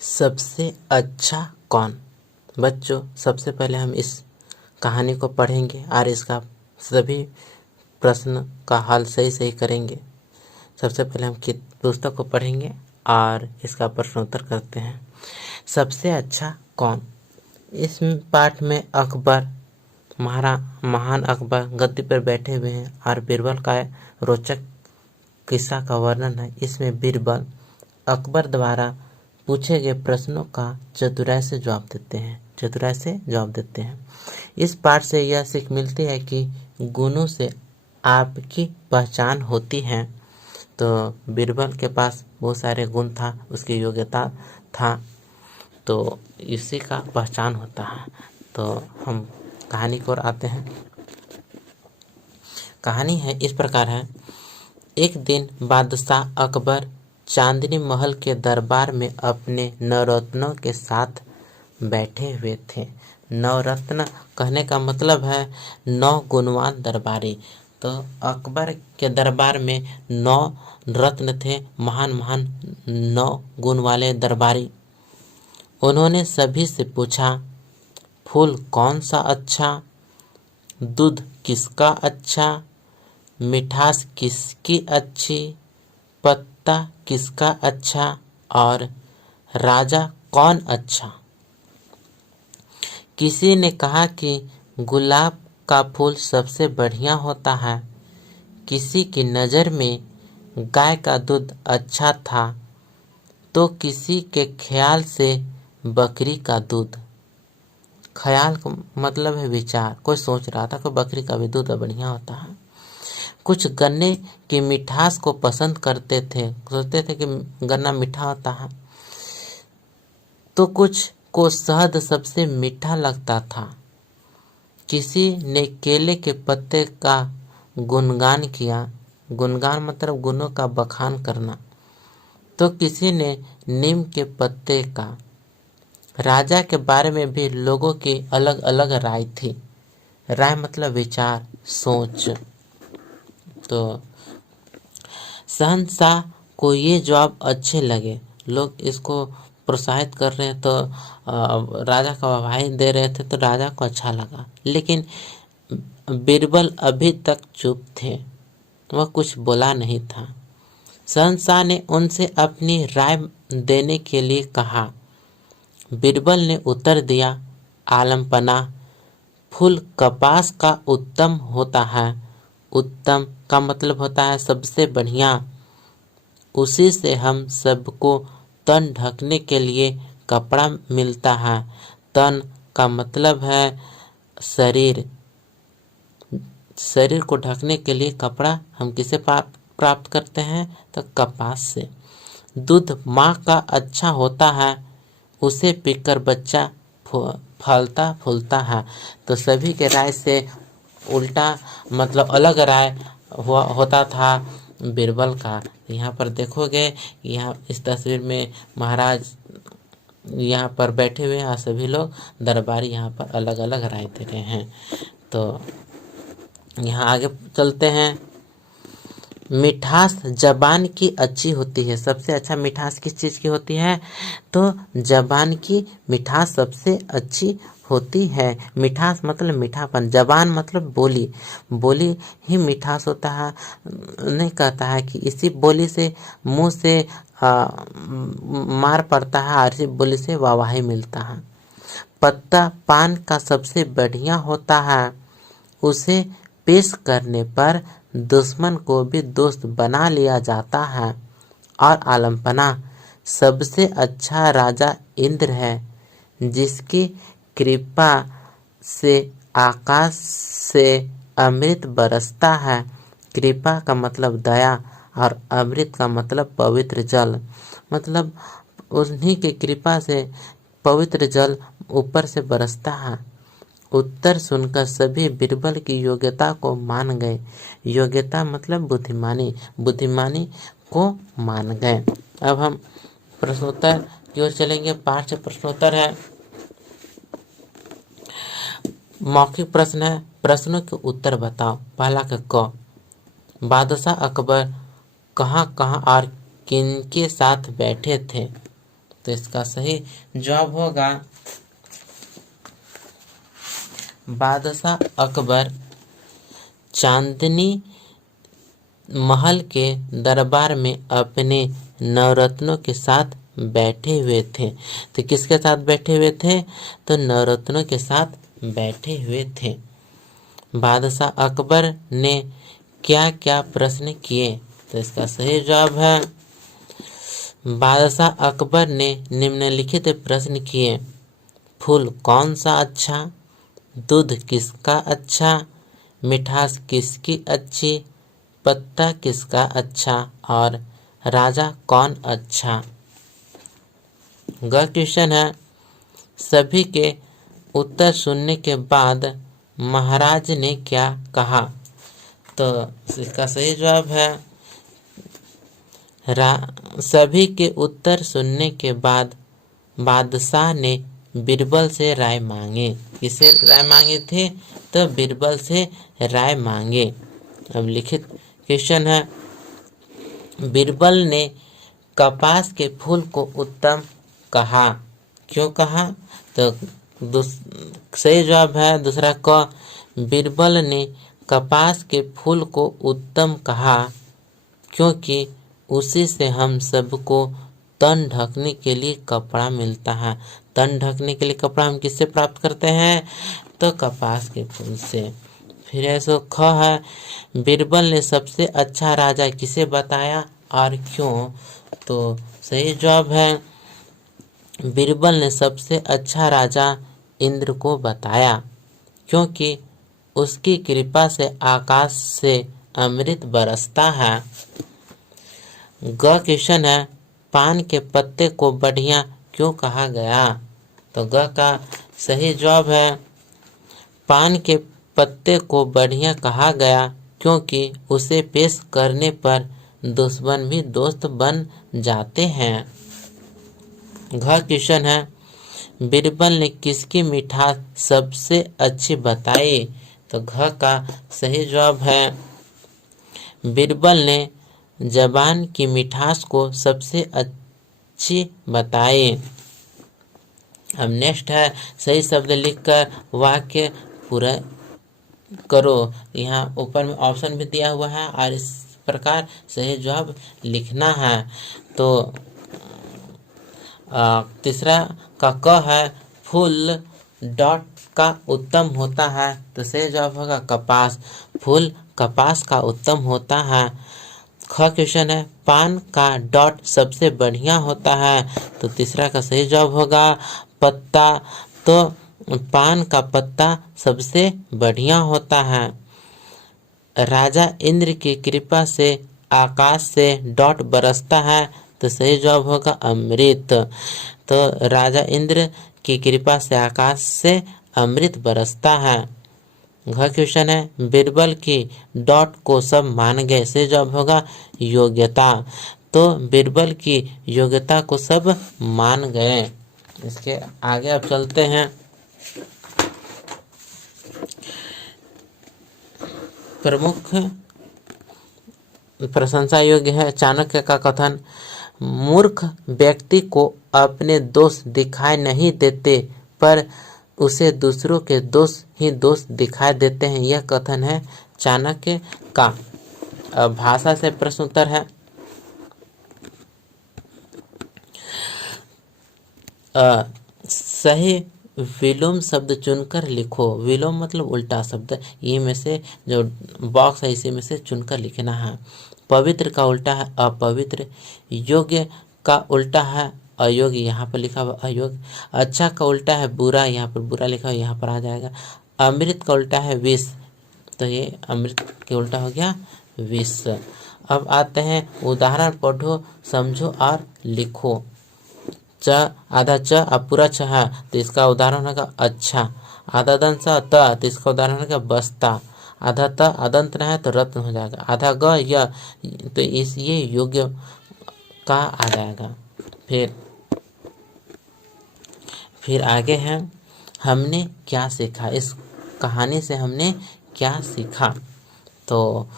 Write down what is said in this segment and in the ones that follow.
सबसे अच्छा कौन। बच्चों, सबसे पहले हम इस कहानी को पढ़ेंगे और इसका सभी प्रश्न का हल सही सही करेंगे। सबसे पहले हम पुस्तक को पढ़ेंगे और इसका प्रश्नोत्तर करते हैं। सबसे अच्छा कौन। इस पाठ में अकबर महान अकबर गद्दी पर बैठे हुए हैं और बीरबल का रोचक किस्सा का वर्णन है। इसमें बीरबल अकबर द्वारा पूछे गए प्रश्नों का चतुराई से जवाब देते हैं। इस पाठ से यह सीख मिलती है कि गुणों से आपकी पहचान होती है। तो बीरबल के पास बहुत सारे गुण था, उसकी योग्यता था, तो इसी का पहचान होता है। तो हम कहानी की ओर आते हैं। कहानी है इस प्रकार है। एक दिन बादशाह अकबर चांदनी महल के दरबार में अपने नवरत्नों के साथ बैठे हुए थे। नवरत्न कहने का मतलब है 9 गुणवान दरबारी। तो अकबर के दरबार में 9 रत्न थे, महान 9 गुण वाले दरबारी। उन्होंने सभी से पूछा, फूल कौन सा अच्छा, दूध किसका अच्छा, मिठास किसकी अच्छी, पत्ता किसका अच्छा और राजा कौन अच्छा। किसी ने कहा कि गुलाब का फूल सबसे बढ़िया होता है। किसी की नज़र में गाय का दूध अच्छा था, तो किसी के ख्याल से बकरी का दूध। ख्याल का मतलब है विचार, कोई सोच रहा था कि बकरी का भी दूध बढ़िया होता है। कुछ गन्ने की मिठास को पसंद करते थे, सोचते थे कि गन्ना मीठा होता है। तो कुछ को शहद सबसे मीठा लगता था। किसी ने केले के पत्ते का गुणगान किया। गुणगान मतलब गुणों का बखान करना। तो किसी ने नीम के पत्ते का। राजा के बारे में भी लोगों की अलग अलग राय थी। राय मतलब विचार, सोच। तो शहंशाह को ये जवाब अच्छे लगे। लोग इसको प्रोत्साहित कर रहे हैं, तो राजा का वाहवाही दे रहे थे, तो राजा को अच्छा लगा। लेकिन बीरबल अभी तक चुप थे, वह कुछ बोला नहीं था। शहंशाह ने उनसे अपनी राय देने के लिए कहा। बीरबल ने उत्तर दिया, आलमपना, फूल कपास का उत्तम होता है। उत्तम का मतलब होता है सबसे बढ़िया। उसी से हम सबको तन ढकने के लिए कपड़ा मिलता है। तन का मतलब है शरीर। शरीर को ढकने के लिए कपड़ा हम किसे प्राप्त करते हैं, तो कपास से। दूध माँ का अच्छा होता है, उसे पीकर बच्चा फलता फूलता है। तो सभी के राय से उल्टा मतलब अलग राय होता था बीरबल का। यहाँ पर देखोगे, यहाँ इस तस्वीर में महाराज यहाँ पर बैठे हुए हैं और सभी लोग दरबारी यहाँ पर अलग अलग राय दे रहे हैं। तो यहाँ आगे चलते हैं। मिठास जबान की अच्छी होती है। सबसे अच्छा मिठास किस चीज़ की होती है, तो जबान की मिठास सबसे अच्छी होती है। मिठास मतलब मीठापन, जबान मतलब बोली। बोली ही मिठास होता है। नहीं कहता है कि इसी बोली से मुंह से मार पड़ता है और इसी बोली से वाहवाही मिलता है। पत्ता पान का सबसे बढ़िया होता है, उसे पेश करने पर दुश्मन को भी दोस्त बना लिया जाता है। और आलमपना, सबसे अच्छा राजा इंद्र है, जिसकी कृपा से आकाश से अमृत बरसता है। कृपा का मतलब दया और अमृत का मतलब पवित्र जल। मतलब उन्हीं की कृपा से पवित्र जल ऊपर से बरसता है। उत्तर सुनकर सभी बीरबल की योग्यता को मान गए। योग्यता मतलब बुद्धिमानी, बुद्धिमानी को मान गए। अब हम प्रश्नोत्तर की ओर चलेंगे। पाठ से प्रश्नोत्तर है। मौखिक प्रश्न है, प्रश्नों के उत्तर बताओ। पहला का क, बादशाह अकबर कहाँ कहाँ और किनके साथ बैठे थे। तो इसका सही जवाब होगा बादशाह अकबर चांदनी महल के दरबार में अपने नवरत्नों के साथ बैठे हुए थे। तो किसके साथ बैठे हुए थे? तो नवरत्नों के साथ बैठे हुए थे। बादशाह अकबर ने क्या क्या प्रश्न किए? तो इसका सही जवाब है बादशाह अकबर ने निम्नलिखित प्रश्न किए। फूल कौन सा अच्छा? दूध किसका अच्छा? मिठास किसकी अच्छी? पत्ता किसका अच्छा? और राजा कौन अच्छा? ग क्वेश्चन है। सभी के उत्तर सुनने के बाद महाराज ने क्या कहा? तो इसका सही जवाब है सभी के उत्तर सुनने के बाद बादशाह ने बीरबल से राय मांगे। किससे राय मांगे थे? तो बीरबल से राय मांगे। अब लिखित क्वेश्चन है। बीरबल ने कपास के फूल को उत्तम कहा। क्यों कहा? तो सही जवाब है दूसरा क। बीरबल ने कपास के फूल को उत्तम कहा क्योंकि उसी से हम सबको तन ढकने के लिए कपड़ा मिलता है। तन ढकने के लिए कपड़ा हम किससे प्राप्त करते हैं? तो कपास के फूल से। फिर ऐसा ख है। बीरबल ने सबसे अच्छा राजा किसे बताया और क्यों? तो सही जवाब है बीरबल ने सबसे अच्छा राजा इंद्र को बताया क्योंकि उसकी कृपा से आकाश से अमृत बरसता है। ग क्वेश्चन है। पान के पत्ते को बढ़िया क्यों कहा गया? तो ग का सही जवाब है पान के पत्ते को बढ़िया कहा गया क्योंकि उसे पेश करने पर दुश्मन भी दोस्त बन जाते हैं। घ क्वेश्चन है। बीरबल ने किसकी मिठास सबसे अच्छी बताई? तो घ का सही जवाब है बीरबल ने जबान की मिठास को सबसे अच्छी बताई। अब नेक्स्ट है सही शब्द लिखकर वाक्य पूरा करो। यहाँ ऊपर में ऑप्शन भी दिया हुआ है और इस प्रकार सही जवाब लिखना है। तो तीसरा का क है। फूल डॉट का उत्तम होता है। तो सही जवाब होगा कपास। फूल कपास का उत्तम होता है। ख क्वेश्चन है। पान का डॉट सबसे बढ़िया होता है। तो तीसरा का सही जवाब होगा पत्ता। तो पान का पत्ता सबसे बढ़िया होता है। राजा इंद्र की कृपा से आकाश से डॉट बरसता है। तो सही जवाब होगा अमृत। तो राजा इंद्र की कृपा से आकाश से अमृत बरसता है। घ क्वेश्चन है। बीरबल की डॉट को सब मान गए। सही जवाब होगा योग्यता। तो बीरबल की योग्यता को सब मान गए। इसके आगे अब चलते हैं। प्रमुख प्रशंसा योग्य है। चाणक्य का कथन। मूर्ख व्यक्ति को अपने दोष दिखाई नहीं देते पर उसे दूसरों के दोष ही दोष दिखाई देते हैं। यह कथन है चाणक्य का। भाषा से प्रश्न उत्तर है। सही विलोम शब्द चुनकर लिखो। विलोम मतलब उल्टा शब्द। ये में से जो बॉक्स है इसी में से चुनकर लिखना है। पवित्र का उल्टा है अपवित्र। योग्य का उल्टा है अयोग्य। यहाँ पर लिखा हुआ अयोग्य। अच्छा का उल्टा है बुरा। यहाँ पर बुरा लिखा हुआ यहाँ पर आ जाएगा। अमृत का उल्टा है विष। तो ये अमृत के उल्टा हो गया विष। अब आते हैं उदाहरण पढ़ो समझो और लिखो। च आधा च अब पूरा छ है तो इसका उदाहरण होगा अच्छा। आधा दंत स त तो इसका उदाहरण होगा बस्ता। आधा त अदंत है तो रत्न हो जाएगा। आधा ग य तो इस ये योग्य का आ जाएगा। फिर आगे है हमने क्या सीखा। इस कहानी से हमने क्या सीखा? तो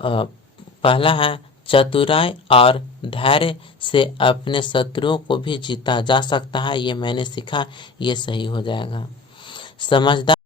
पहला है चतुराई और धैर्य से अपने शत्रुओं को भी जीता जा सकता है। ये मैंने सीखा, ये सही हो जाएगा। समझदार